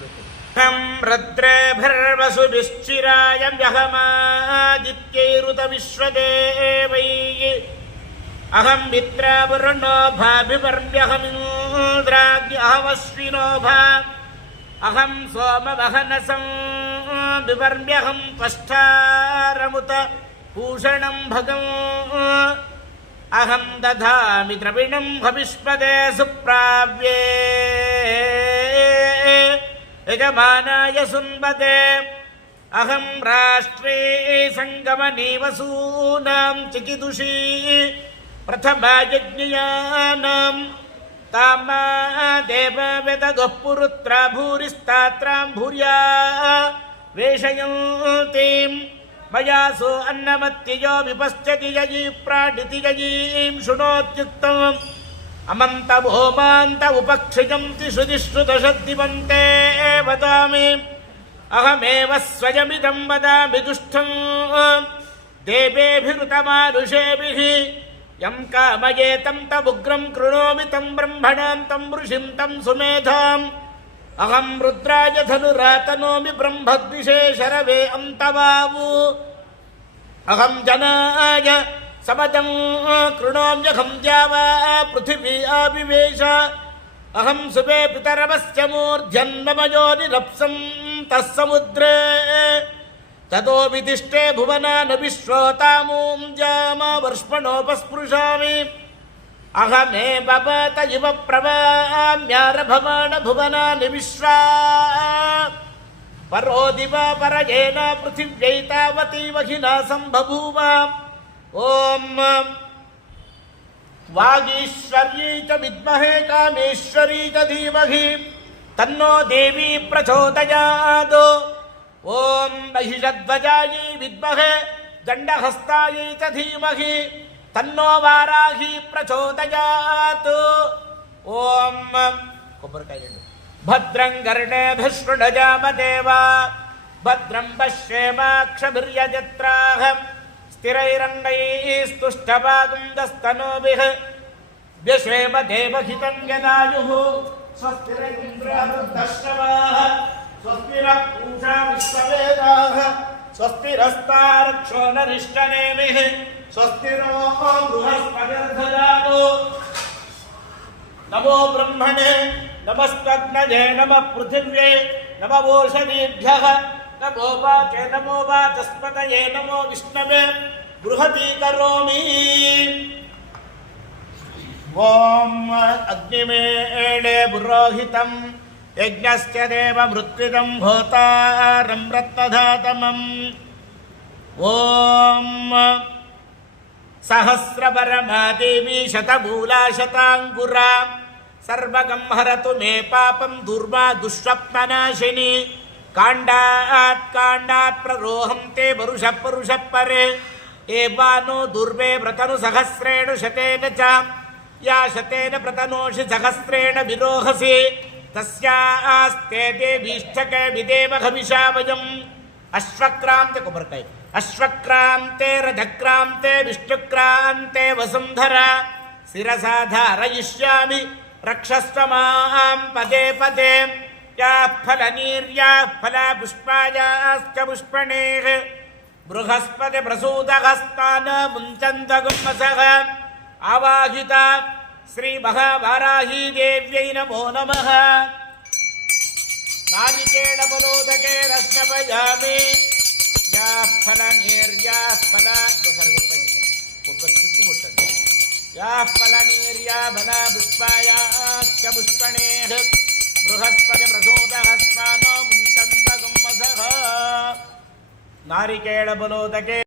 ಮಾಡಬೇಕು. ಅಹಂ ರದ್ರೇಭಿರ್ವಸುಭಿಶ್ಚಿರಾಯಮ್ಯಹಮಾದಿತ್ಯೈರುತ ವಿಶ್ವದೇವೈಃ ಅಹಂ ಮಿತ್ರಾವರುಣೋ ಭಾಭಿವರ್ಮ್ಯಹಮಿಂದ್ರಾಗ್ಯಹಮಶ್ವಿನೋ ಭಾ ಅಹಂ ಸೋಮವಹನಸಂ ಬಿವರ್ಮ್ಯಹಂ ತ್ವಷ್ಟಾರಮುತ ಭೂಷಣಂ ಭಗಂ ಅಹಂ ದಧಾಮಿ ದ್ರವಿಣಂ ಹವಿಷ್ಪದೇ ಸುಪ್ರಾವ್ಯೇ ಯಜಮಾನಾಯ ಸುನ್ವತೆ ಅಹಂ ರಾಷ್ಟ್ರೇ ಸಂಗಮನೀವಸೂನಾಂ ಚಿಕಿದುಷೀ ಪ್ರಥಮಾಯಜ್ಞಯಾನಾಂ ತಾಮಾ ದೇವವೆದಗಃ ಪುರುತ್ರ ಭೂರಿಸ್ತಾತ್ರಾಂ ಭೂರ್ಯಾ ವೇಷಯಂತೀಂ ಮಯಾಸೋ ಅನ್ನಮತ್ಯಯೋ ವಿಪಶ್ಚತಿ ಯಯೀ ಪ್ರಾಣಿತಿ ಯಯೀಂ ಶೃಣೋತ್ಯುಕ್ತಂ ಅಮಂತ ಭೋಮಾಂತ ಉಪಕ್ಷಿಜಂತಿ ಶ್ರುತಿಶ್ರುತಶಕ್ತಿವಂತೆ ವದಾಮಿ ಅಹಮೇವ ಸ್ವಯಮಿದಂ ವದಾಮಿ ದುಷ್ಟಂ ದೇವೇಭಿರುತಮಾನುಷೇಭಿಃ ಯಂ ಕಾಮಯೇತಂ ತಮುಗ್ರಂ ಕೃಣೋಮಿ ತಂ ಬ್ರಹ್ಮಣಾಂ ತಂ ಋಷಿಂ ತಂ ಸುಮೇಧಾಂ ಅಹಂ ರುದ್ರಾಯ ಧನುರಾತನೋಮಿ ಬ್ರಹ್ಮದ್ವಿಷೇ ಶರವೇ ಅಂತವಾವು ಅಹಂ ಜನಾಯ ಸಮದಂ ಕೃಣೋಮ್ಯಹಂ ಜಾವಾ ಪೃಥಿವೀ ಆವಿವೇಶ ಅಹಂ ಸುಬೇ ಪಿತರವಸ್ಯ ಮೂರ್ಧ್ಯನ್ನಮಯೋನಿರಪ್ಸಂ ತಸ್ಸಮುದ್ರೇ ತದೋ ವಿದಿಷ್ಟೇ ಭುವನಾನ ವಿಶ್ವೋತಾಮೂಂ ಜಾಮಾವರ್ಷ್ಮಣೋಪಸ್ಪೃಶಾಮಿ ಅಹಮೇ ಬಬತ ಇವ ಪ್ರವಾಮ್ಯಾರಭಮಾಣ ಭುವನಾನಿ ವಿಶ್ವಾ ಪರೋ ದಿವ ಪರಯೇನ ಪೃಥಿವ್ಯೈತಾವತಿ ವಹಿನಾ ಸಂಬಭೂವ ಓಂ ವಾಗೀಶ್ವರ್ಯೈ ಚ ವಿದ್ಮಹೇ ಕಾಮೇಶ್ವರೀ ಚ ಧೀಮಹಿ ತನ್ನೋ ದೇವಿ ಪ್ರಚೋದಯಾತ್ ಓಂ ಮಹಿಷಧ್ವಜಾಯೈ ವಿದ್ಮಹೇ ದಂಡಹಸ್ತಾಯೈ ಚ ಧೀಮಹಿ ತನ್ನೋ ವಾರಾಹಿ ಪ್ರಚೋದಯಾತ್ ಓಂ ಕೊಬ್ಬರಿಕಾಯಿ ಭದ್ರಂ ಕರ್ಣೇಭಿಃ ಶೃಣುಯಾಮ ಭದ್ರಂ ಪಶ್ಯೇಮಾಕ್ಷಭಿರ್ಯಜತ್ರಾಃ ಸ್ಥಿರೈರಂಗೈಸ್ತುಷ್ಟಭಾಗುಂದಸ್ತನೂಭಿಃ ವ್ಯಶೇಮ ದೇವಹಿತಂ ಯದಾಯುಃ ಸ್ವಸ್ತಿರೇಂದ್ರವೃದ್ಧಶ್ರವಾಃ ಸ್ವಸ್ತಿರಃ पूषा विश्ववेदाः स्वस्तिरस्तार्क्ष्यो नरिष्ठनेमिः स्वस्तिरो बृहस्पतिर्दधातु नमो ब्रह्मणे नमस्तग्नये नमः पृथिव्यै नमः ओषधीभ्यः नमो वाचे नमो वाचस्पतये नमो विष्णवे बृहतीकरोमि ओम अग्निमेळे पुरोहितं यज्ञस्य देव मृत्विदं होतारं रत्नधातमम् ओम सहस्रवरमा देवी शतमूला शतांकुरा सर्वगं हरतु मे पापं दुर्वा दुःस्वप्ननाशिनी काण्डात् प्ररोहं ते परुषः परे एवानो दुर्वे व्रतनु सहस्रेण शतेन च या शतेन प्रतनोषि सहस्रेण विरोहसि तस्यास्ते देवीष्ठके विदेव हविषा वयम् अश्वक्रान्ते कुबर्कै अश्वक्रान्ते रजक्रान्ते विष्णुक्रान्ते वसुन्धरा शिरसा धारयिष्यामि रक्षस्व मां पदे पदे याः फलनीर्याः फलपुष्पायाश्च पुष्पणेः बृहस्पति प्रसूतहस्तान मुञ्चन्तगुम्मसः आवाहिता श्री महावाराही देव्यै नमो नमः नारिकेलफलोदके रश्नपयामि याः फलनीर्याः याः फलनीर्या फलपुष्पायाश्च पुष्पणेः बृहस्पति प्रसूतहस्तानो मुञ्चन्तगुम्मसः नारिकेलफलोदके